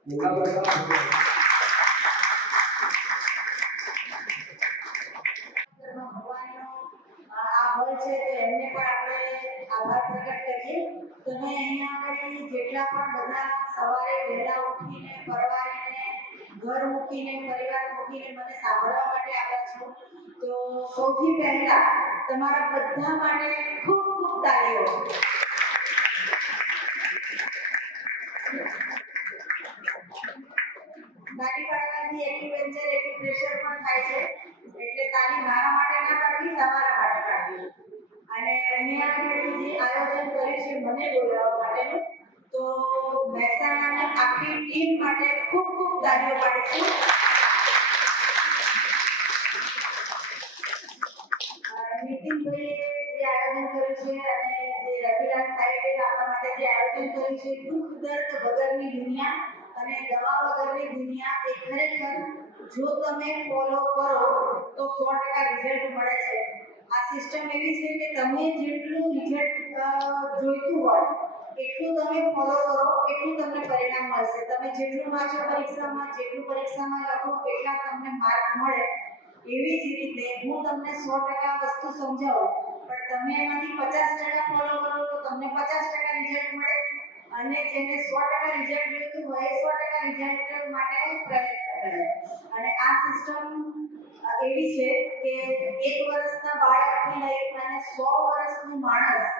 છે તો એમને પણ આપણે આભાર પ્રગટ કરીએ. તમે અહીંયા આગળ જેટલા પણ બધા સવારે વહેલા ઉઠીને પરવારીને ઘર મૂકીને પરિવાર મૂકીને મને સાંભળવા માટે આવ્યા છો, તો સૌથી પહેલા તમારા બધા માટે ખૂબ ખૂબ તાળીઓ. તાળી પાડવાથી એક્યુપંક્ચર એક્યુપ્રેશર પણ થાય છે, એટલે તાળી મારા માટે ના પાડવી, તમારા માટે પાડવી. અને અહીંયા આગળ જે આયોજન કર્યું છે મને બોલાવવા માટેનું, તો મહેસાણાની આખી ટીમ માટે ખૂબ ખૂબ તાળીઓ પાડીશું. નીતિનભાઈએ જે આયોજન કર્યું છે અને જે રવિરાજ સાહેબે આપણા માટે જે આયોજન કર્યું છે, દુઃખ દર્દ વગરની દુનિયા અને દવા વગરની દુનિયા, એ ખરેખર જો તમે ફોલો કરો તો 100% રિઝલ્ટ મળે છે. આ સિસ્ટમ એવી છે કે તમે જેટલું રિઝલ્ટ જોઈતું હોય એટલું તમે ફોલો કરો એટલું તમને પરિણામ મળશે. તમે જેટલું વાંચો પરીક્ષામાં, જેટલું પરીક્ષામાં લખો એટલા તમને માર્ક મળે. એવી જ રીતે હું તમને 100% વસ્તુ સમજાવું, પણ તમે એમાંથી 50% ફોલો કરો તો તમને 50% રિઝલ્ટ મળે. અને જેને 100% રિઝલ્ટ જોઈતું હોય એ 100% રિઝલ્ટ માટે પ્રયત્ન કરે. અને આ સિસ્ટમ એવી છે કે 1 વર્ષના બાળકથી લઈ અને 100 વર્ષનું માણસ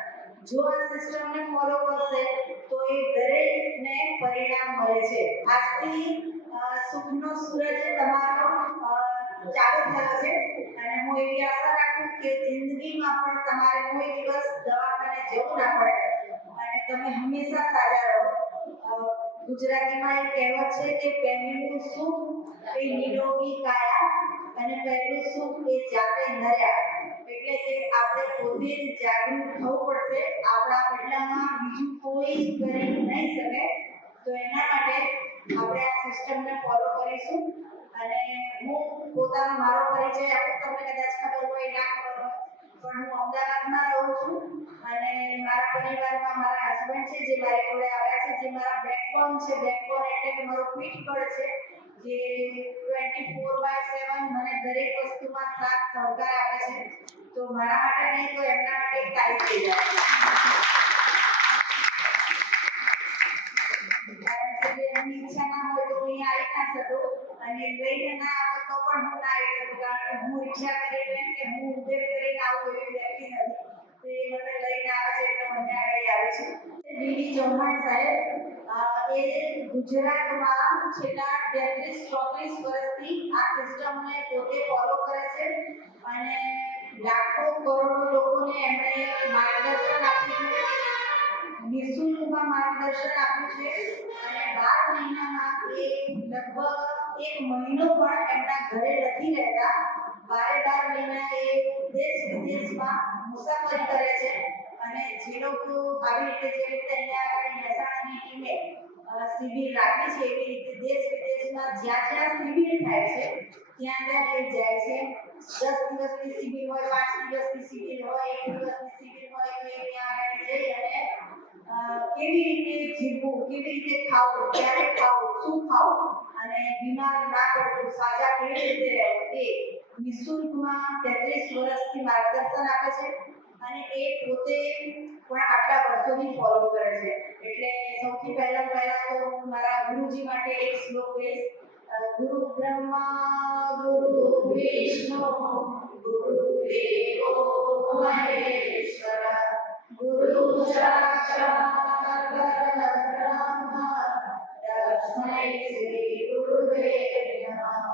જો આ સિસ્ટમને ફોલો કરશે તો એ દરેકને પરિણામ મળે છે. આજથી સુખનો સૂરજ તમારો ચાલુ થયો છે અને હું એવી આશા રાખું કે જિંદગીમાં પણ તમારે કોઈ દિવસ દવાખાને જવું ના પડે અને તમે હંમેશા સાજા રહો. ગુજરાતીમાં એક કહેવત છે કે પહેલું સુખ એ નિરોગી કાયા અને પહેલું સુખ એ જાતે નર્યા. એટલે કે આપણે પોતે જ જાગૃત થવું પડશે. આપણા બદલામાં બીજું કોઈ કરી નહીં શકે. તો એના માટે આપણે આ સિસ્ટમને ફોલો કરીશું. અને હું પોતાનો મારો પરિચય આપું, તમને કદાચ ખબર હોય ના ખબર હોય, પણ હું અમદાવાદમાં રહું છું અને મારા પરિવારમાં મારા હસબન્ડ છે જે મારી જોડે આવ્યા છે, જે મારા બેકબોન છે. બેકબોન એટલે કે મારો પીઠબળ છે, જે 24/7 મને દરેક વસ્તુમાં સાથ સહકાર આપે છે. તો મારા માટે નહીં તો એમના માટે એક તારીફ થઈ જાય. કારણ કે એમની ઈચ્છા ના હોય તો અહીં આવી ના શકું અને લઈને ના આવે તો પણ હું ના આવી શકું, કારણ કે હું ઈચ્છા કરીને કે હું ઉદેર કરીને આવું એવી વ્યક્તિ નથી. તો એ મને લઈને આવે છે એટલે મને આગળ આવે છે. ડીડી ચૌહાણ સાહેબ એ ગુજરાતમાં છેલ્લા 33-34 વર્ષથી આ સિસ્ટમને પોતે ફોલો કરે છે અને લાખો કરોડો લોકોને એમણે માર્ગદર્શન આપ્યું છે, નિઃશુલ્કમાં માર્ગદર્શન આપ્યું છે. અને 12 મહિનામાં એ લગભગ 1 મહિનો પણ એમના ઘરે નથી રહેતા. 12 મહિના એ દેશ વિદેશમાં મુસાફરી કરે છે. અને જે લોકો આવી રીતે જે રીતે અહીંયા આગળ મહેસાણાની ટીમે શિબિર રાખી છે, એવી રીતે દેશ વિદેશમાં જ્યાં જ્યાં શિબિર થાય છે ત્યાં ત્યાં એ જાય છે. 10 દિવસની શિબિર હોય, 5 દિવસની શિબિર હોય, 1 દિવસની શિબિર હોય, તો એ ત્યાં આગળ જઈ અને કેવી રીતે જીવવું, કેવી રીતે ખાવું, ક્યારે ખાવું, શું ખાવું અને બીમાર ના પડવું, સાજા કેવી રીતે રહેવું, તે નિઃશુલ્કમાં 33 વર્ષથી માર્ગદર્શન આપે છે. અને એ પોતે પણ આટલા વર્ષોથી ફોલો કરે છે. એટલે સૌથી પહેલા તો હું મારા ગુરુજી માટે એક શ્લોક કહીશ. ગુરુ બ્રહ્મા ગુરુ વિષ્ણુ ગુરુ દેવો મહેશ્વર ગુરુ સાક્ષાત પરબ્રહ્મ તસ્મૈ શ્રી ગુરુદેવ નમઃ.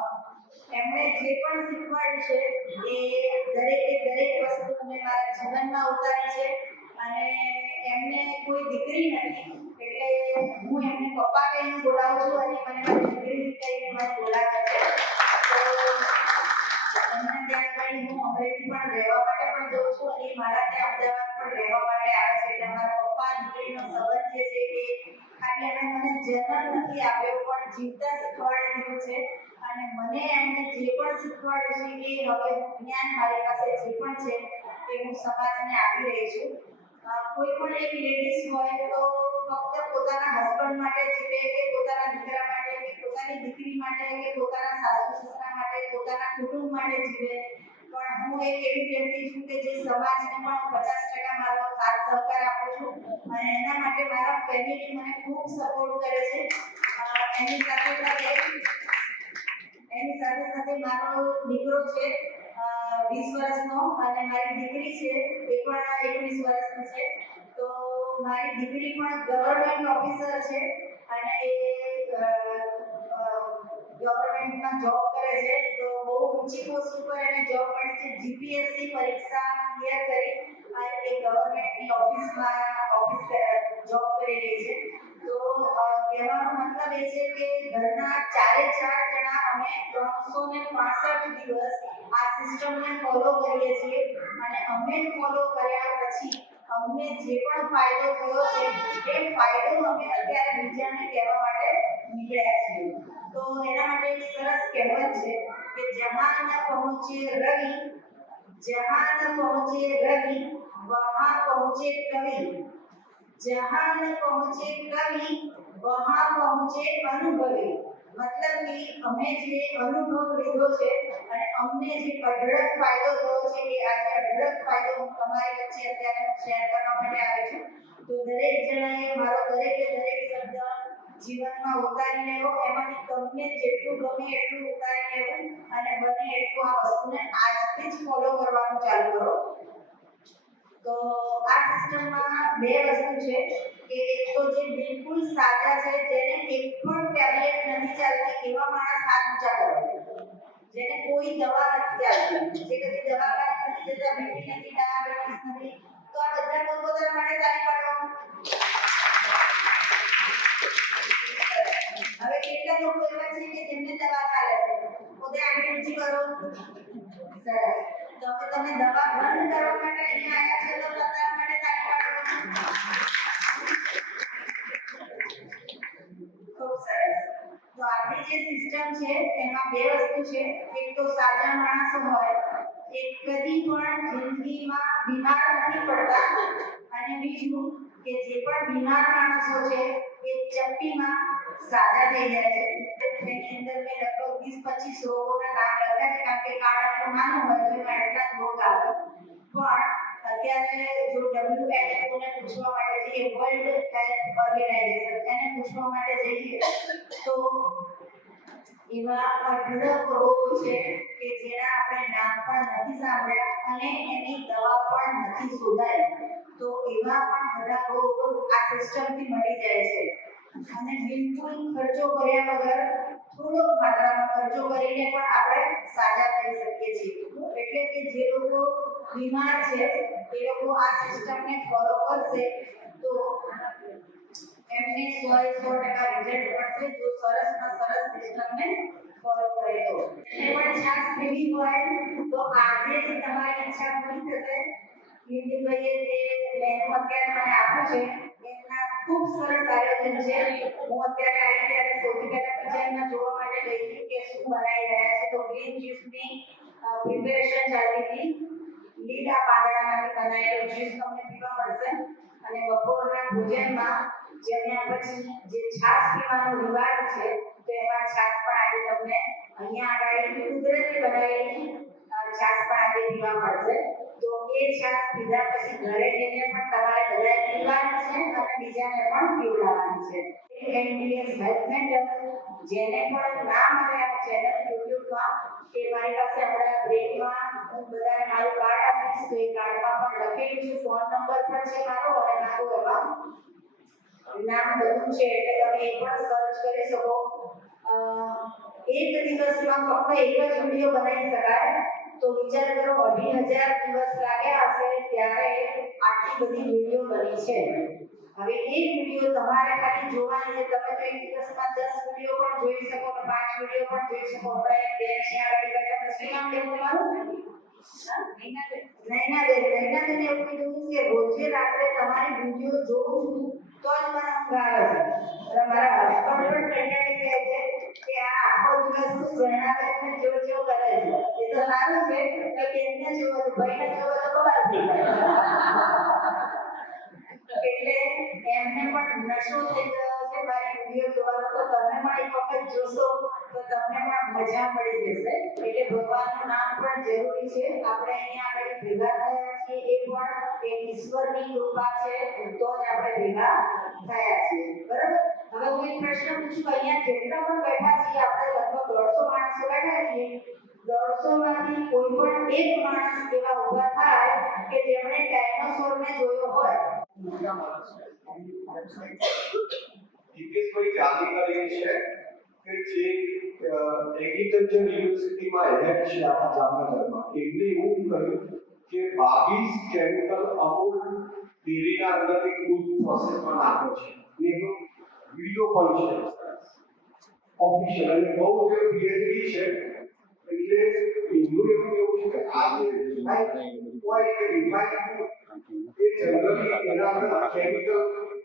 એમણે જે પણ શીખવાડ્યું છે એ દરેક વસ્તુ મેં મારા જીવનમાં ઉતારી છે. અને એમને કોઈ દીકરી નથી એટલે હું એમને પપ્પા કહીને બોલાવું છું અને મને મારી દીકરી કહીને મને બોલાવે છે. તો એમને ત્યાં કઈ હું અમરેલી પણ રહેવા માટે પણ જઉં છું અને મારા ત્યાં અમદાવાદ પણ રહેવા માટે આવે છે. એટલે મારા પપ્પા દીકરીનો સંબંધ જે છે એ ખાલી એમણે મને જન્મ નથી આપ્યો પણ જીવતા શીખવાડી દીધું છે. અને મને એમને જે પણ શીખવાડ્યું છે એ હવે જ્ઞાન મારી પાસે જે પણ છે એ હું સમાજને આપી રહી છું. કોઈ પણ એક લેડીઝ હોય તો ફક્ત પોતાના હસબન્ડ માટે જીવે કે પોતાના દીકરા માટે માટે જીવે, પણ હું એક એવી વ્યક્તિ છું કે જે સમાજને પણ 50% મારો સાથ સહકાર આપું છું અને એના માટે મારા ફેમિલી મને ખૂબ સપોર્ટ કરે છે. એની સાથે સાથે મારો દીકરો છે 20 વર્ષનો અને મારી દીકરી છે એ પણ 21 વર્ષની છે. તો મારી દીકરી પણ ગવર્નમેન્ટ ઓફિસર છે અને એ ગવર્નમેન્ટમાં જોબ કરે છે. તો બહુ ઊંચી પોસ્ટ ઉપર એને જોબ મળી છે. જીપીએસસી પરીક્ષા ક્લિયર કરી અને એ ગવર્નમેન્ટની ઓફિસમાં જોબ કરી રહી છે. તો કહેવાનો મતલબ એ છે કે ઘરના 4 જણા અમે 365 દિવસ આ સિસ્ટમને ફોલો કરીએ છીએ અને અમે ફોલો કર્યા પછી અમને જે પણ ફાયદો થયો છે એ ફાયદો અમે અત્યારે બીજાને કહેવા માટે નીકળ્યા છીએ. તો એના માટે એક સરસ કહેવત છે કે જહાં ન પહોંચે રવિ વહાં પહોંચે કવિ, जहां न पहुंचे कवि वहां पहुंचे अनुभवी. मतलब कि અમે જે અનુભવ લીધો છે અને અમને જે અઢળક ફાયદો થયો છે એ આજે અઢળક ફાયદો હું તમારી વચ્ચે અત્યારે શેર કરવા માટે આવી છું. તો દરેક જણાએ મારો દરેક શબ્દ જીવનમાં ઉતારી લેવો, એમાંથી તમને જેટલું ગમે એટલું ઉતારી લેવું અને બને એટલું આ વસ્તુને આજથી જ ફોલો કરવાનું ચાલુ કરો. તો આ સિસ્ટમમાં બે વસ્તુ છે કે એક તો જે બિલકુલ સાજા છે, જેને એક પણ ટેબ્લેટ નથી ચાલતી એવા માણસ હાથ ઊંચા કરે, જેને કોઈ દવા નથી ચાલતી, જે કદી દવાખાને નથી જતા, બીપી નથી, ડાયાબિટીસ નથી, તો આ બધા પોતપોતાના માટે તાળી પાડો. હવે કેટલા લોકો એવા છે કે જેમને દવા ચાલે છે, પોતે આંગળી ઊંચી કરો. સરસ. તો તમે દવા બંધ કરવા માટે અહીંયા આવ્યા છો તો તમારા માટે તાળી પાડો. ખૂબ સરસ. તો આપણી જે સિસ્ટમ છે એમાં બે વસ્તુ છે. એક તો સાજા માણસો હોય, એ કદી પણ જિંદગીમાં બીમાર નથી પડતા, અને બીજું કે જે પણ બીમાર માણસો છે એ ચપટીમાં સાજા થઈ જાય છે. એની અંદર મેં લગભગ 20-25 રોગોના નામ લખ્યા છે, કારણ કે કાર્ડ આટલું નાનું હોય તો એમાં એટલા જ રોગ આવે. પણ અત્યારે જો WHO ને પૂછવા માટે જઈએ, વર્લ્ડ હેલ્થ ઓર્ગેનાઇઝેશન, એને પૂછવા માટે જઈએ તો એવા અઢળક રોગ છે કે જેના આપણે નામ પણ નથી સાંભળ્યા અને એની દવા પણ નથી શોધાઈ. તો એવા પણ બધા રોગ આ સિસ્ટમથી મળી જાય છે અને બિલકુલ ખર્ચો કર્યા વગર થોડો માત્રામાં ખર્ચો કરીને પણ આપણે સાજા થઈ શકીએ છીએ. એટલે કે જે લોકો બીમાર છે એ લોકો આ સિસ્ટમને ફોલો કરશે તો એમને 100% રિઝલ્ટ મળશે. જો સરસમાં સરસ સિસ્ટમને ફોલો કરે તો એને પણ છાસ પીવી હોય તો આજે જ તમારી ઈચ્છા પૂરી થશે. નીતિનભાઈએ જે મેનુ અત્યારે મને આપ્યું છે એમના ખૂબ સરસ આયોજન છે. હું અત્યારે આવી ત્યારે સૌથી પહેલા કિચનમાં જોવા માટે ગઈ હતી કે શું બનાવી રહ્યા છે. તો ગ્રીન જ્યુસની પ્રિપેરેશન ચાલતી હતી. લીલા પાંદડામાંથી બનાવેલું જ્યુસ તમને પીવા મળશે અને બપોરના ભોજનમાં જમ્યા પછી જે છાશ પીવાનો રિવાજ છે તો એમાં છાશ પણ આજે તમને અહીંયા આગળ કુદરતી બનાવેલી છાશ પણ આજે પીવા મળશે. તો એ છાશ પીધા પછી ઘરે જઈને પણ તમારે બધાએ પીવાની છે અને બીજાને પણ પીવડાવવાની છે. એનડીએસ હેલ્થ સેન્ટર, જેને પણ નામ મળે આ ચેનલ યુટ્યુબમાં કે મારી પાસે આપણા બ્રેકમાં હું બધાને મારું કાર્ડ આપીશ તો એ કાર્ડમાં પણ લખેલું છે, ફોન નંબર પણ છે મારો અને મારું એમાં નામ બધું છે, એટલે તમે એ પણ સર્ચ કરી શકો. એક દિવસમાં ફક્ત એક જ વિડીયો બનાવી શકાય. તો વિચાર કરો 2500 દિવસ લાગ્યા હશે ત્યારે આટલી બધી વિડીયો બની છે. હવે એક વિડીયો તમારે ખાલી જોવાની છે. તમે તો એક દિવસમાં 10 વિડીયો પણ જોઈ શકો અને 5 વિડીયો પણ જોઈ શકો. આપણે એક બેન અહીંયા આગળ બેઠા છે. શું નામ લેવું તમારું? નૈનાબેન એવું કીધું કે રોજે રાત્રે તમારી વિડીયો જોઉં છું તો જ મને ઊંઘ આવે છે. અને મારા હસબન્ડ પણ કંટાળી જાય છે કે આ આખો દિવસ જણાબેનને જો કરે છે. એ તો સારું છે કે બેનને જોવો છે, ભાઈને જોવો તો બબાલ થઈ જાય. એટલે એમને પણ નશો થઈ ગયો છે મારી વિડીયો જોવાનો. તો તમે પણ એક વખત જોશો તો તમને પણ મજા પડી જશે. એટલે ભગવાનનું નામ જરૂરી છે. આપણે અહીંયા આપણે ભેગા થયા છીએ એ પણ એક ઈશ્વરની કૃપા છે, તો જ આપણે ભેગા થયા છીએ. બરાબર? હવે હું એક પ્રશ્ન પૂછું, અહીંયા જેટલા પણ બેઠા છીએ આપણે લગભગ 150 માણસો બેઠા છીએ. 150 માંથી કોઈ પણ એક માણસ એવા ઊભા થાય કે જેમણે ડાયનોસોરને જોયો હોય. હિતેશભાઈ ગાંધી કરીને છે કે જે એગ્રીકલ્ચર યુનિવર્સિટીમાં હેડ છે આપણા જામનગરમાં. એમને એવું કહ્યું કે 22 કેમિકલ અમૂલ ડેરીના અંદરથી દૂધ પ્રોસેસમાં નાખે છે. એનો વિડીયો પણ છે ઓફિશિયલ, અને બહુ જે પીએચડી છે. એટલે એનું એવું કેવું છે કે આ જે હોય કે રિફાઇન એ જનરલી એના અંદર કેમિકલ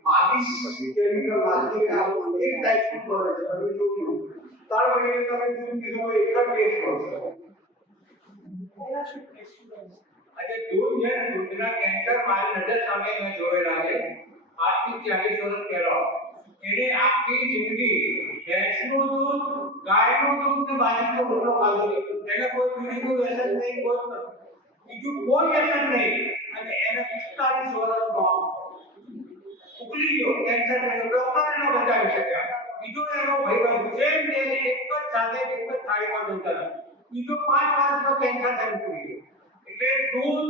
22 કેમિકલ નાખીને આપણું એક ટાઈપ પડે છે. તમે જોયું 3 મહિને તમે દૂધ પીધો એક જ ટેસ્ટ મળશે. એના શું ટેસ્ટ મળશે? આજે દૂધ છે, દૂધના કેન્સર મારી નજર સામે મેં જોયેલા છે. આજથી 40 વર્ષ પહેલા એને આખી જિંદગી ભેંસનું દૂધ, ગાયનું દૂધ ને બાજરીનો રોટલો ખાધો છે. એને કોઈ બીજું વ્યસન નહીં, બીજું કોઈ વ્યસન નહીં, અને એને 45 વર્ષમાં ઉકલી ગયો કેન્સર થયો. ડોક્ટર એને બચાવી શક્યા. બીજો એનો ભાઈ સેમ ડે એક જ સાથે એક જ થાળીમાં જમતા હતા. બીજો 5 વર્ષનો કેન્સર થયો ઉકલી ગયો. એટલે દૂધ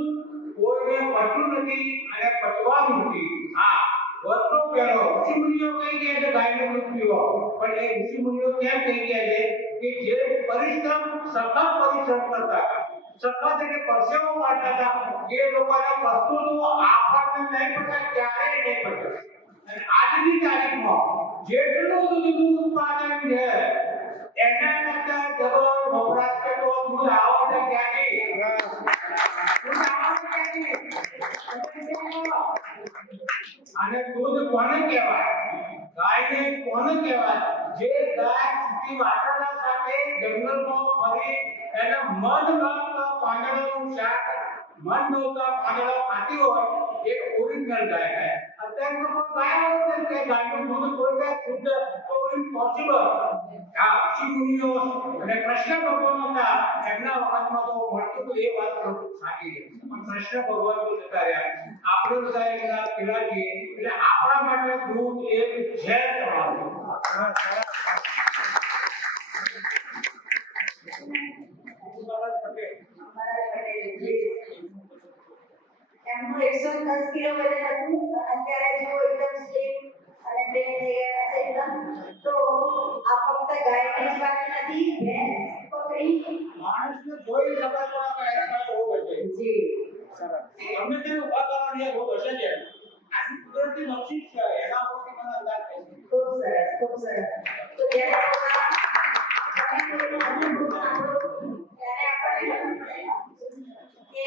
કોઈને પચતું નથી અને પચવાનું નથી. હા, વર્ષો પહેલો ઋષિમુનિઓ કહી ગયા છે ગાયનું દૂધ પીવો, પણ એ ઋષિમુનિઓ કેમ કહી ગયા છે કે જે પરિશ્રમ, સખત પરિશ્રમ કરતા હતા, સખત એટલે પરસેવો પાડતા હતા, એ લોકોને પચતું તો આપણને નહીં પડતા, ક્યારેય નહીં પડતા. અને આજની તારીખમાં જેટલું દૂધનું ઉત્પાદન છે એના કરતા ડબલ વપરાશ કરતો દૂધ આવે છે ક્યાંથી? અને દૂધ કોને કહેવાય? ગાયને કોને કહેવાય? જે ગાય છૂટી વાટણા સાથે જંગલમાં ફરી એના મન ગમતા પાંદડાનું શાક, મન ગમતા પાંદડા ખાતી હોય એ ઓરિજિનલ ગાય છે. અત્યારે તો ગાય કે ગાયનું દૂધ કોઈ ગાય શુદ્ધ તો ઇમ્પોસિબલ. હા, ઋષિમુનિઓ અને કૃષ્ણ ભગવાન હતા એમના વખતમાં તો મળતું તો એ વાત સાચી છે, પણ કૃષ્ણ ભગવાન તો જતા રહ્યા. આપણે બધા એના પેલા છીએ, એટલે આપણા માટે દૂધ એક ઝેર સમાન એમનું 110 કિલો વજન હતું, અત્યારે જો એકદમ સ્લિમ અને ટ્રેન થઈ ગયા છે એકદમ. તો આ ફક્ત ગાયની જ વાત નથી, ભેંસ, બકરી, માણસને જોઈ ખબર પડે કે એના રોગ હશે. જી સરસ. તમને તે ઉભા કરવાની રોગ હશે છે. આ કુદરતી નસીબ છે, એના ઉપરથી મને અંદાજ છે. ખૂબ સરસ, ખૂબ સરસ. તો જ્યારે તમે કોઈનો અનુભવ સાંભળો ત્યારે આપણને કે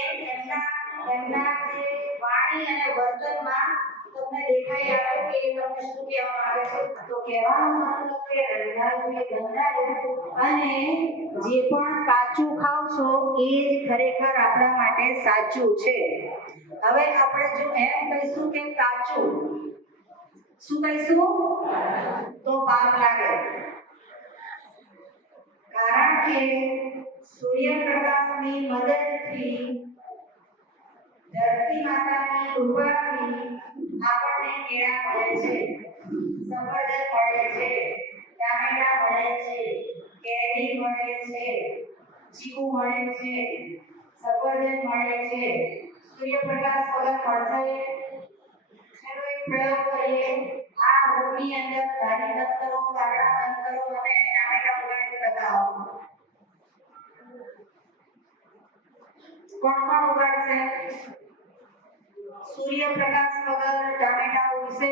એમના જે વાણી અને વર્તનમાં તમને દેખાઈ આવે કે એ તમને શું કહેવા માંગે છે. તો કહેવાનો મતલબ કે રંધાયું એ ગંધાયું, અને જે પણ કાચું ખાવ છો એ જ ખરેખર આપણા માટે સાચું છે. હવે આપણે જો એમ કહીશું કે કાચું, શું કહીશું? તો પાપ લાગે. કારણ કે સૂર્યપ્રકાશની મદદથી, ધરતી માતાની કૃપાથી આપણને કેળા મળે છે, સફરજન મળે છે, ટામેટા મળે છે, કેરી મળે છે, ચીકુ મળે છે, સફરજન મળે છે. સૂર્યપ્રકાશ વગર મળશે? ચલો એક પ્રયોગ કરીએ. આ રોડની અંદર ધારી બંધ કરો, બારણા બંધ કરો અને ટામેટા ઉગાડી બતાવો. કોણ કોણ ઉગાડશે? સૂર્યપ્રકાશ વગર ટામેટા ઉગશે?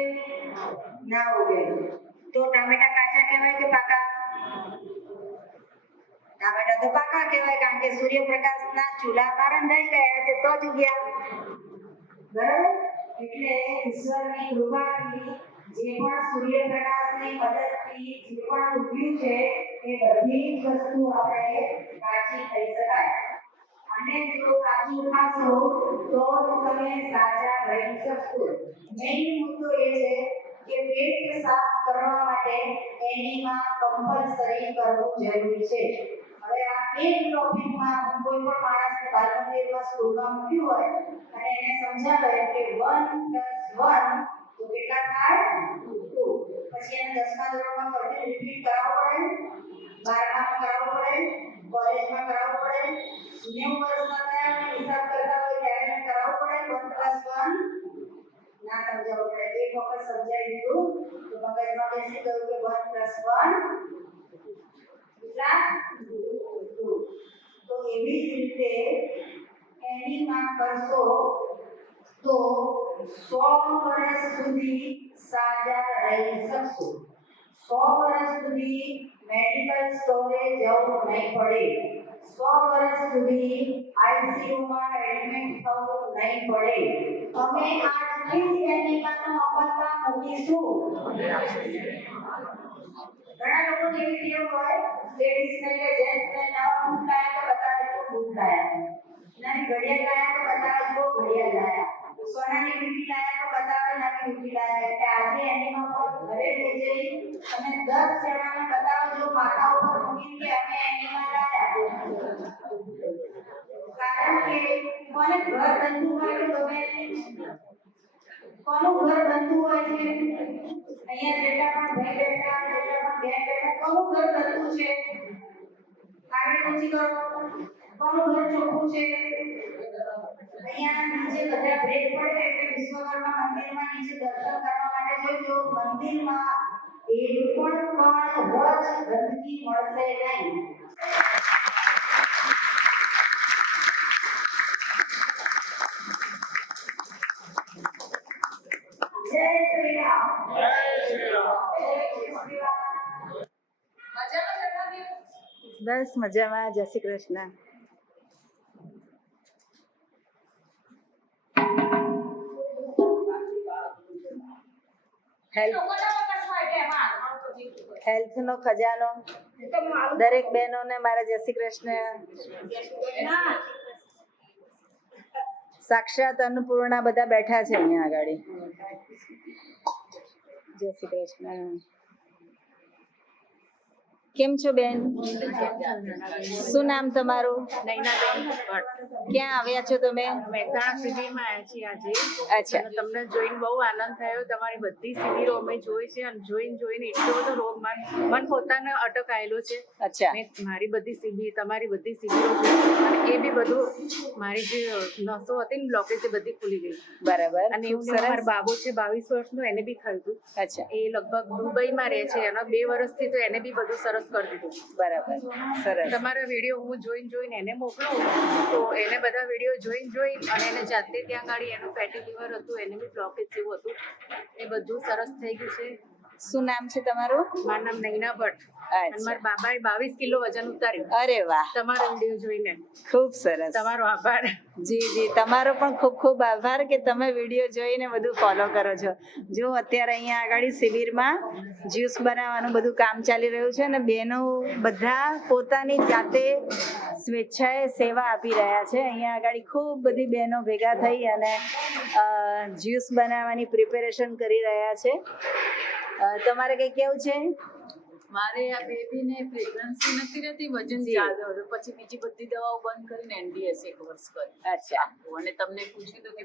ના ઉગે. તો ટામેટા કાચા કહેવાય કે પાકા? ટામેટા તો પાકા કહેવાય, કારણ કે સૂર્યપ્રકાશના ચૂલામાં રંધાઈ ગયા છે તો જ ઉગ્યા. બરાબર? એટલે ઈશ્વરની કૃપાથી જે પણ સૂર્યપ્રકાશની મદદથી જે પણ ઉગ્યું છે એ બધી જ વસ્તુ આપણે કાચી ખાઈ શકાય. અને જો કાચું ખાશો તો તમે સાજા રહી શકશો. મેઇન મુદ્દો એ છે કે પેટ સાફ કરવા માટે એનીમાં કમ્પલસરી કરવું જરૂરી છે. હવે આ એક ટોપિકમાં કોઈ પણ માણસને બાલમંદિરમાં સ્કૂલમાં મૂક્યું હોય અને એને સમજાવે કે 1 + 1 તો કેટલા થાય 2. પછી એને 10મા ધોરણમાં ફરીથી રિપીટ કરાવવું પડે, 12મામાં કરાવવું પડે, કોલેજમાં કરાવવું પડે, 90 વર્ષના થયા અને હિસાબ કરતા હોય ત્યારે એને કરાવવું પડે 1 + 1 ના સમજાવવું પડે. એક વખત સમજાવી દીધું તો મગજમાં બેસી ગયું કે 1 + 1 કેટલા 2. તો એવી જ રીતે એનીમાં કરશો તો 100 વર્ષ સુધી સાજા રહી શકશો. 100 વર્ષ સુધી મેડિકલ સ્ટોરે જવું નહીં પડે. 100 વર્ષ સુધી આઈસીયુમાં એડમિટ થવું નહીં પડે. અમે આજથી જ એનીમાનો અમલમાં મૂકીશું. ઘણા લોકો એવી ટેવ હોય લેડીઝને કે જેન્ટ્સને નવા બૂટ લાયા તો બતાવે તો બૂટ લાયા, નાની ઘડિયાળ લાયા તો બતાવે તો ઘડિયાળ લાયા, સોનાની વીંટી લાયા તો બતાવે નાની વીંટી લાયા. એટલે આજે એનીમાં પર ઘરે લઈ જઈ અને 10 જણાને બતાવજો માથા ઉપર મૂકીને કે અમે એનીમાં લાયા. કારણ કે કોને ઘર બંધુ હોય તો ગમે કોનું ઘર બંધુ હોય છે? અહીંયા જેટલા પણ ભાઈ બેઠા, જેટલા પણ બેન બેઠા, કોનું ઘર બંધુ છે? આગળ ઊંચી કરો. કોનું ઘર ચોખ્ખું છે? અહીંયા નીચે બધા બ્રેક પડે એટલે વિશ્વકર્મા મંદિરમાં નીચે દર્શન કરવા માટે જોજો. મંદિરમાં એક પણ રજ ગંદકી મળશે નહીં. જય શ્રી રામ. જય શ્રી રામ. બસ મજામાં. જય શ્રી કૃષ્ણ. હેલ્થનો ખજાનો દરેક બહેનોને મારા જય શ્રી કૃષ્ણ. સાક્ષાત અન્નપૂર્ણા બધા બેઠા છે અહીંયા આગળ. જય શ્રી કૃષ્ણ. કેમ છો બેન? શું નામ તમારું? નૈનાબેન ભટ્ટ. ક્યાં આવ્યા છો તમે? મહેસાણા શિબિરમાં આવ્યા છીએ આજે. અચ્છા. અને તમને જોઈને બહુ આનંદ થયો. તમારી બધી શિબિરો અમે જોઈ છે અને જોઈને એટલો બધો રોગ મન પોતાને અટક આવેલો છે. અચ્છા. મેં મારી બધી શિબિર, તમારી બધી શિબિરો જોઈ અને એ બી બધું મારી જે નસો હતી ને બ્લોકેજ એ બધી ખુલી ગઈ. બરાબર. અને એવું મારો બાબો છે 22 વર્ષનો, એને બી થયું હતું. અચ્છા. એ લગભગ દુબઈમાં રહે છે અને 2 વર્ષથી તો એને બી બધું સરસ કરી દીધું. બરાબર. સરસ. તમારા વિડીયો હું જોઈને એને મોકલું તો એને બધા વિડીયો જોઈ અને એને જાતે ત્યાં ગાડી એનું ફેટી લીવર હતું, એને બી બ્લોકેજ જેવું હતું, એ બધું સરસ થઈ ગયું છે. શું નામ છે તમારું? મારું નામ નૈના ભટ્ટ. અને મારા બાબાએ 22 કિલો વજન ઉતાર્યું. અરે વાહ. તમારો વિડીયો જોઈને. ખૂબ સરસ. તમારો આભાર. જી જી, તમારો પણ ખૂબ ખૂબ આભાર કે તમે વિડીયો જોઈને બધું ફોલો કરો છો. જો અત્યારે અહીંયા આગળ શિબિરમાં જ્યુસ બનાવવાનું બધું કામ ચાલી રહ્યું છે અને બહેનો બધા પોતાની જાતે સ્વેચ્છાએ સેવા આપી રહ્યા છે. અહીંયા આગળ ખૂબ બધી બહેનો ભેગા થઈ અને જ્યુસ બનાવવાની પ્રિપેરેશન કરી રહ્યા છે. તમારે કંઈ કેવું છે? મારે આ બેબીને પ્રેગ્નન્સી નથી રહેતી, વજન જ્યાદા હતું, પછી બીજી બધી દવાઓ બંધ કરીને એનડીએસ 1 વર્ષ કરી. અચ્છા. અને તમને પૂછ્યું હતું કે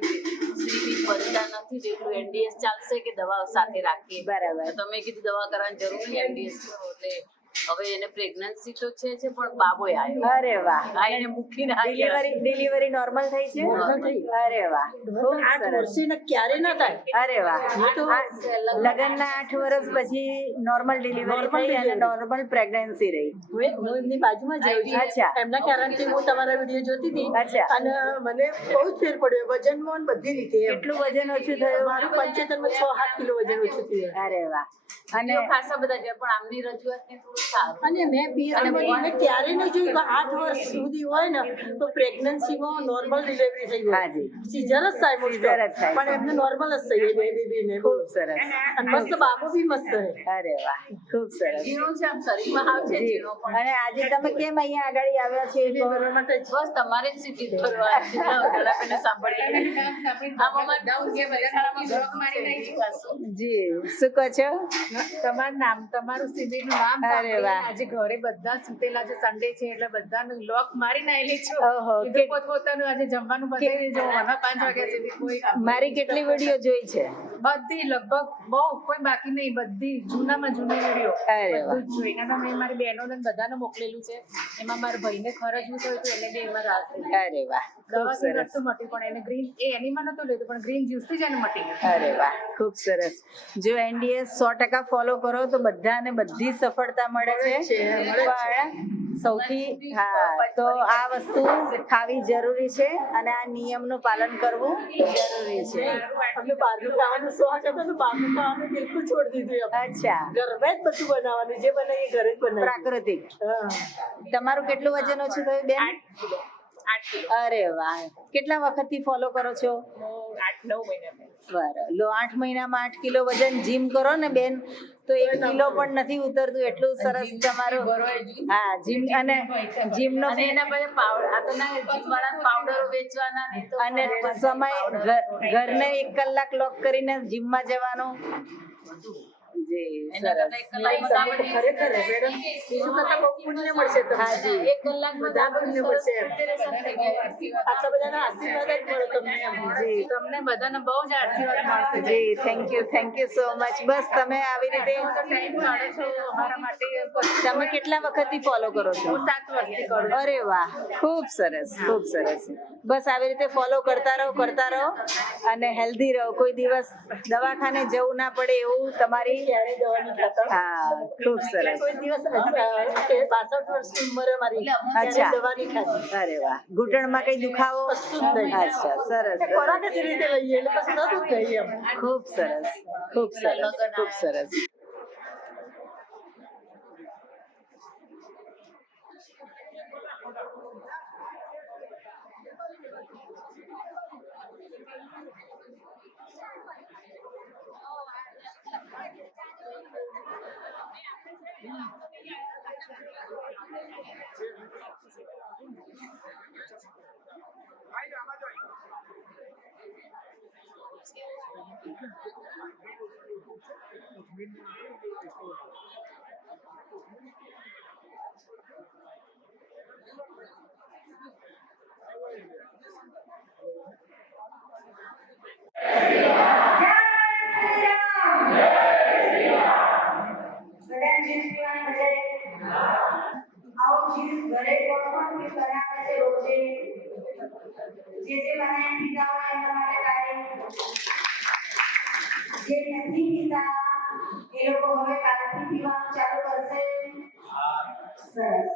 શ્રીબી બનતા નથી એટલું એનડીએસ ચાલશે કે દવા સાથે રાખીએ? બરાબર. તો તમે કીધું દવા કરવાની જરૂર નહીં, એનડીએસ કરો. એટલે હવે એને પ્રેગ્નન્સી તો છે પણ બાબોય આવ્યો. અરે વાહ. આ એને મૂકીને ડિલિવરી નોર્મલ થઈ છે? અરે વાહ, ખૂબ સરસ. ક્યારે ના થાય. અરે વાહ. લગ્નના 8 વર્ષ પછી નોર્મલ ડિલિવરી થઈ અને નોર્મલ પ્રેગ્નન્સી રહી. હું એમની બાજુમાં જ રહું છું. અચ્છા. એમના કારણથી હું તમારા વિડીયો જોતી હતી. અચ્છા. અને મને બહુ જ ફેર પડ્યો વજનમાં અને બધી રીતે. કેટલું વજન ઓછું થયું? મારું 75 માં 6-7 કિલો વજન ઓછું થયું. અરે વાહ. અને ખાસા બધા છે પણ આમની રજૂઆતને થોડું સારું. અને મેં બીએસએમમાં ક્યારે નહીં જોયું કે 8 વર્ષ સુધી હોય ને તો પ્રેગ્નન્સીમાં નોર્મલ ડિલિવરી થઈ હોય. હાજી. સીઝર જ થાય most Caesar જ of. થાય. પણ એમને નોર્મલ જ થઈ બેબીને. ખૂબ સરસ. અને મસ્ત બાબો બી મસ્ત છે. અરે વાહ, ખૂબ સરસ. ઝીણો છે આમ શરીરમાં આવશે જી. ઝીણો પણ. અને આજે તમે કેમ અહીંયા આગળ આવ્યા છો? એ કરવા માટે જ. બસ તમારે જ સીધી ફરવા જલાપીને સાંભળીએ. આમ અમારે ડાઉન કે મહેસાણામાં બ્લોક મારી રહી છું પાછું. જી, શું કહો છો? તમારું શિબિરનું નામ અરે વાહ. વાહ. આજે ઘરે બધા સુતેલા છે, સન્ડે છે એટલે બધાનું લોક મારીને આવેલી છું. ઓહો, કીધું પોતપોતાનું આજે જમવાનું બતાવી દેજો. મને 5 વાગ્યા સુધી કોઈ કામ મારી કેટલી વિડીયો જોઈ છે? બધી લગભગ બહુ કોઈ બાકી નહીં, બધી જૂનામાં જૂની વિડીયો અરે વાહ. બધું જ જોઈને મેં મારી બહેનોને બધાને મોકલેલું છે. એમાં મારા ભાઈને ખરજવું થયું હતું એને બી એમાં રાહત થઈ. અરે વાહ, ખૂબ દવાથી સરસ. નતું મટ્યું પણ એને ગ્રીન એનીમાં નતું લેતું પણ ગ્રીન જ્યુસથી જ એને મટી ગયું. અરે વાહ, ખૂબ સરસ. જો NDS 100% ફોલો કરો તો બધાને બધી સફળતા મળે છે. પણ સૌથી તો આ વસ્તુ ખાવી જરૂરી છે અને આ નિયમનું પાલન કરવું જરૂરી છે. અમને બહારનું ખાવાનું શોખ હતો તો બહારનું ખાવાનું બિલકુલ છોડી દીધું એમ. અચ્છા, ઘરમાં જ બધું બનાવવાનું, જે બનાવીએ ઘરે જ બનાવીએ. પ્રાકૃતિક. હા. તમારું કેટલું વજન ઓછું થયું બેન? 8 કિલો. અરે વાહ, કેટલા વખતથી ફોલો કરો છો? 8-9 મહિના. બરાબર. લો 8 મહિનામાં 8 કિલો વજન જીમ કરો ને બેન તો 1 કિલો પણ નથી ઉતરતું, એટલું સરસ તમારું. હા, જીમ અને જીમનો અને એના પછી પાવડર આ તો ના જીમવાળા પાવડરો વેચવાના ને તો અને સમય ઘરને 1 કલાક લોક કરીને જીમમાં જવાનું. જી, સરસ. ખરેખર મેડમ બીજું કરતાં બહુ પુણ્ય મળશે તમને. હાજી. 1 કલાકમાં બધા પુણ્ય મળશે એમ. preparation થઈ જાય. આટલા બધાના આશીર્વાદ જ મળે તમને એમ. જી તમને બધાને બહુ જ આશીર્વાદ મળશે. જી, થેન્ક યુ સો મચ. બસ તમે આવી રીતે ટાઈમ કાઢો છો અમારા માટે. તમે કેટલા વખતથી ફોલો કરો છો? હું 7 વર્ષથી કરું છું. અરે વાહ, ખૂબ સરસ, ખૂબ સરસ. બસ આવી રીતે ફોલો કરતા રહો અને હેલ્ધી રહો. કોઈ દિવસ દવાખાને જવું ના પડે એવું તમારી. ક્યારેય દવા નહીં ખાતા. હા, ખૂબ સરસ. કોઈ દિવસ 62 વર્ષની ઉંમરે મારી અચ્છા. ક્યારેય દવા નહીં ખાધી. અરે વાહ, ઘૂંટણમાં કઈ દુખાવો? કશું જ નહીં. અચ્છા, સરસ. ખોરાક જ રીતે લઈએ એટલે પછી નતું જ કહીએ એમ. ખૂબ સરસ, ખૂબ સરસ, ખૂબ સરસ. બધાને જ્યુસ પીવાની મજા આવે? આવો જ્યુસ ઘરે કોણ બી બનાવે છે રોજે? જે બનાવીને પીતા હોય એમના માટે કાર્ય. જે નથી પીતા એ લોકો હવે કાલથી પીવાનું ચાલુ કરશે. સરસ.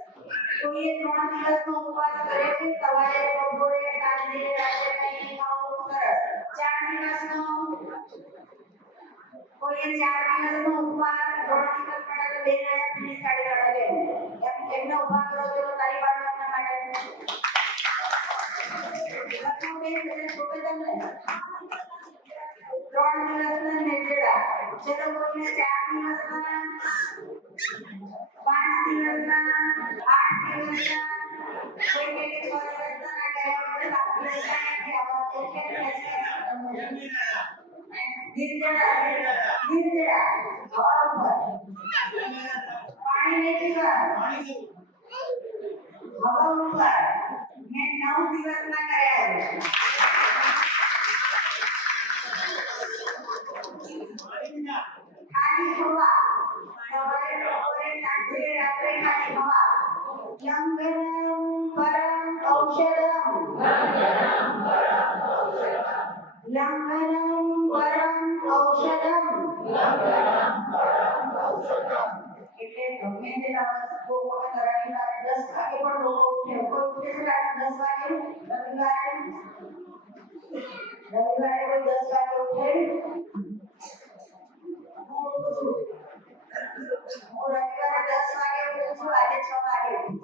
કોઈએ 3 દિવસનો ઉપવાસ કરે છે, સવારે, બપોરે, સાંજે, રાત્રે કંઈ નહીં ખાવું. સરસ. 4 દિવસનો કોઈએ 4 દિવસનો ઉપવાસ, 3 દિવસ માટે તો બેન આયા પીળી સાડી વાળા બેન એમને ઉભા કરો છો તારી પાડો એમના માટે. લખો બેન બધા છોકે તમને 3 દિવસના નિર્જળા. ચલો કોઈને 4 દિવસના, 5 દિવસના, 8 દિવસના, કોઈ કે 6 દિવસના ના ગયા આપણે 7 દિવસના નથી આવા તો કે નિર્જળા હવા ઉપર પાણી નહીં પીવાનું, હવા ઉપર મેં 9 દિવસના કર્યા ખાલી હવા સવારે બપોરે સાંજે રાત્રે ખાલી હવા. લંઘનમ પરમ ઔષધમ, લંઘનમ પરમ ઔષધમ. એટલે ગમે તેટલા બહુ વખત રવિવારે 10 વાગે પણ લોકો ઉઠે. કોઈ ઉઠે છે રાત 10 વાગે રવિવારે કોઈ 10 વાગે ઉઠે? હું રવિવારે 10 વાગે ઉઠું છું, આજે 6 વાગે ઉઠું.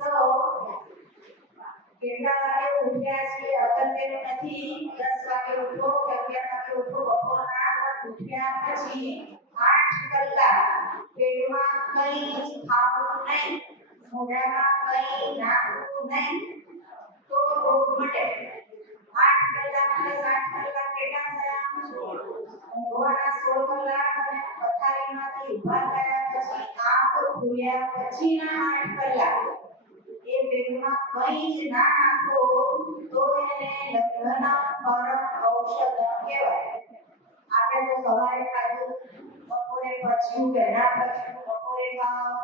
તો કેટલા વાગે ઉઠ્યા છીએ અગત્યનું નથી. 10 વાગે ઉઠો કે 11 વાગે ઉઠો, બપોરના પણ ઉઠ્યા પછી 8 કલાક પેટમાં કંઈ ખાવું નહીં, મોઢામાં કંઈ નાખવું નહીં તો રોગ મટે. 8 કલાક પ્લસ 8 કલાક કેટલા થયા? ઊંઘવાના 16 કલાક અને પથારીમાંથી ઊભા થયા પછી આમ આંખ ખુલ્યા પછીના 8 કલાક એ પેટમાં કંઈ જ ના નાખો તો એને લગ્નના પરમ ઔષધ કહેવાય. આપણે તો સવારે ખાધું, બપોરે પચ્યું કે ના પચ્યું, બપોરે ખાઓ,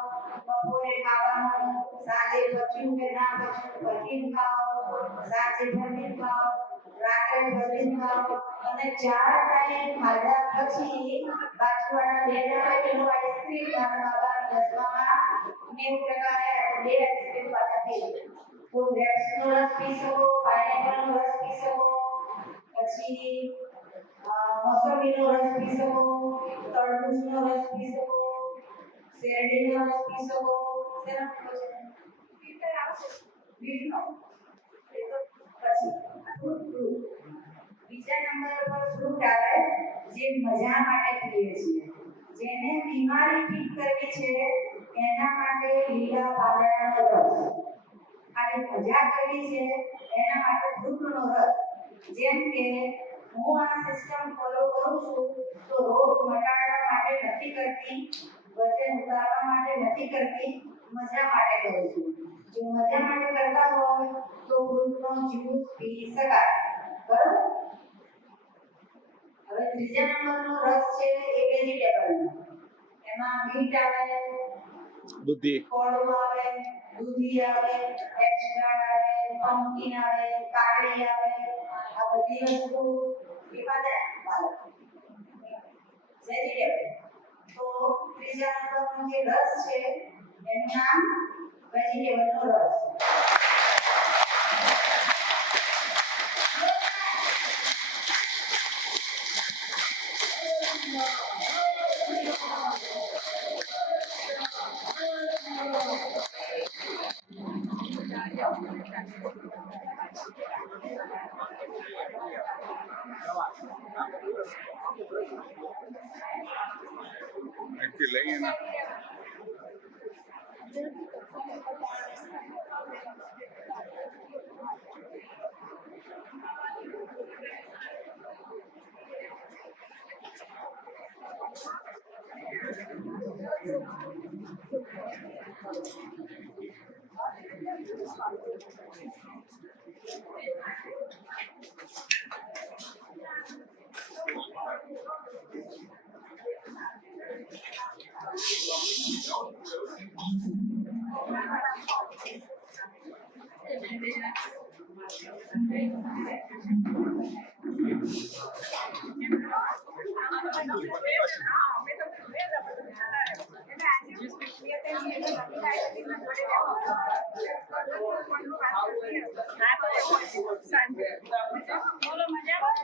બપોરે ખાવાનું, સાંજે પચ્યું કે ના પચ્યું, ફરીને ખાઓ, સાંજે ફરીને ખાઓ, રાત્રે ફરીને ખાઓ, અને 4 ટાઈમ ખાધા પછી બાજુવાળા બેન આવે પેલો આઈસ્ક્રીમ મારા બાબાના દસમામાં 90% આવ્યા તો 2 આઈસ્ક્રીમ પાછા થઈ ગયા. તો ગ્રેપ્સનો રસ પી શકો, પાઇનેપલનો રસ પી શકો, પછી મોસંબીનો રસ પી શકો, તરબૂચનો રસ પી શકો, શેરડીનો રસ પી શકો. શેનો પીવો છે? બીટર આવશે. બીટનો. એ તો પછી ફ્રૂટ. બીજા નંબર પર ફ્રૂટ આવે જે મજા માટે પીએ છીએ. જેને બીમારી ઠીક કરવી છે એના માટે લીલા વાદળાનો રસ. ખાલી મજા કરવી છે એના માટે ફ્રૂટનો રસ. જેમ કે હું આ સિસ્ટમ ફોલો કરું છું તો રોગ મટાડવા માટે નથી કરતી, વજન ઉતારવા માટે નથી કરતી, મજા માટે કરું છું. જો મજા માટે કરતા હોય તો ફ્રૂટનો જ્યુસ પી શકાય. બરોબર? હવે ત્રીજા નંબરનો રસ છે એ વેજીટેબલનો. એમાં બીટ આવે, દૂધી, કોળું આવે, દૂધી આવે, એશગાર્ડ આવે, પમ્પકિન આવે, કાકડી આવે. આ બધી વસ્તુ વેજીટેબલ. તો ત્રીજા નંબરનો જે રસ છે એનું નામ વેજીટેબલનો રસ. અહીંથી લઈ એને બોલો મજામાં?